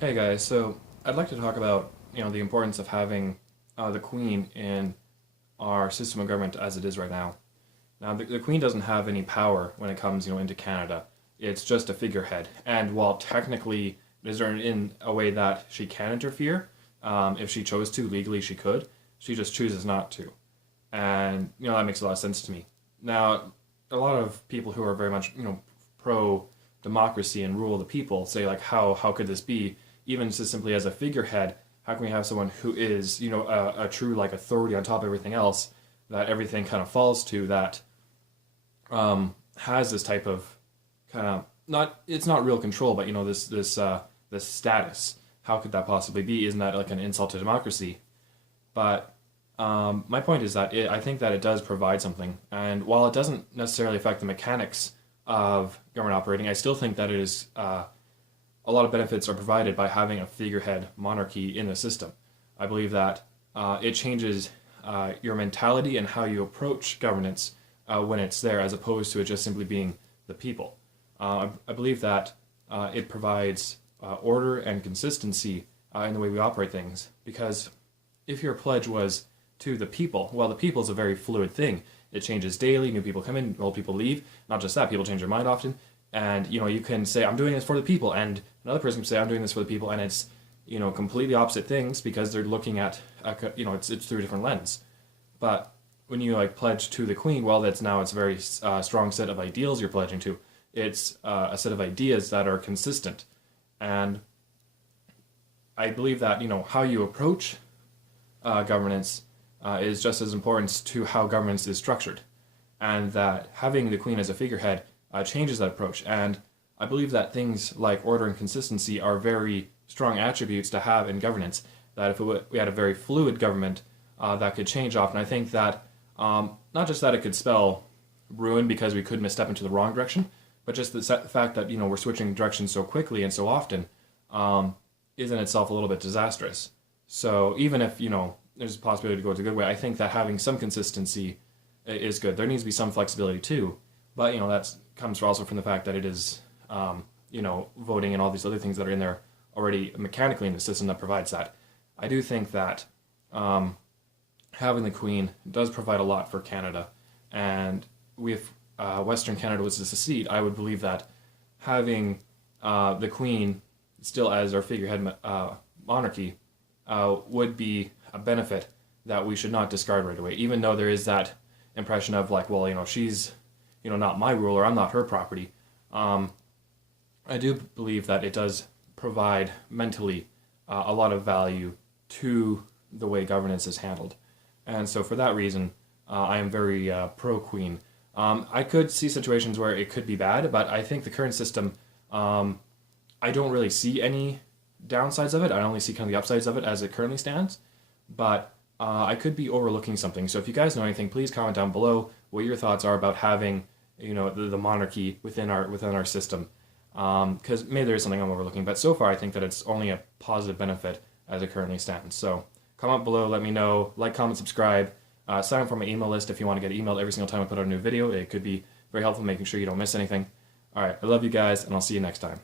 Hey guys, so I'd like to talk about the importance of having the Queen in our system of government as it is right now. Now the Queen doesn't have any power when it comes into Canada. It's just a figurehead, and while technically it is in a way that she can interfere, if she chose to legally she could. She just chooses not to, and that makes a lot of sense to me. Now a lot of people who are very much pro democracy and rule of the people say like how could this be even just simply as a figurehead, how can we have someone who is, a true like authority on top of everything else that everything kind of falls to that has this type of kind of not it's not real control, but this status. How could that possibly be? Isn't that like an insult to democracy? But my point is that I think that it does provide something, and while it doesn't necessarily affect the mechanics of government operating, I still think that it is a lot of benefits are provided by having a figurehead monarchy in the system. I believe that it changes your mentality and how you approach governance when it's there, as opposed to it just simply being the people. I believe that it provides order and consistency in the way we operate things, because if your pledge was to the people, well, the people is a very fluid thing. It changes daily. New people come in, old people leave. Not just that, people change their mind often. And you can say I'm doing this for the people, and another person can say I'm doing this for the people, and it's completely opposite things because they're looking at it's through a different lens. But when you like pledge to the Queen, well, it's a very strong set of ideals you're pledging to. It's a set of ideas that are consistent, and I believe that how you approach governance is just as important to how governance is structured, and that having the Queen as a figurehead changes that approach. And I believe that things like order and consistency are very strong attributes to have in governance. That if we had a very fluid government, that could change often. I think that not just that it could spell ruin because we could misstep into the wrong direction, but just the fact that we're switching directions so quickly and so often is in itself a little bit disastrous. So even if there's a possibility to go the good way, I think that having some consistency is good. There needs to be some flexibility too, but that comes also from the fact that it is voting and all these other things that are in there already mechanically in the system that provides that. I do think that having the Queen does provide a lot for Canada, and if Western Canada was to secede, I would believe that having the Queen still as our figurehead monarchy would be a benefit that we should not discard right away, even though there is that impression of like, well, she's not my ruler, I'm not her property. I do believe that it does provide mentally a lot of value to the way governance is handled. And so for that reason, I am very pro-Queen. I could see situations where it could be bad, but I think the current system, I don't really see any downsides of it. I only see kind of the upsides of it as it currently stands. But I could be overlooking something. So if you guys know anything, please comment down below what your thoughts are about having the monarchy within our system. Because maybe there is something I'm overlooking, but so far I think that it's only a positive benefit as it currently stands. So comment below, let me know, like, comment, subscribe, sign up for my email list if you want to get emailed every single time I put out a new video. It could be very helpful making sure you don't miss anything. Alright, I love you guys, and I'll see you next time.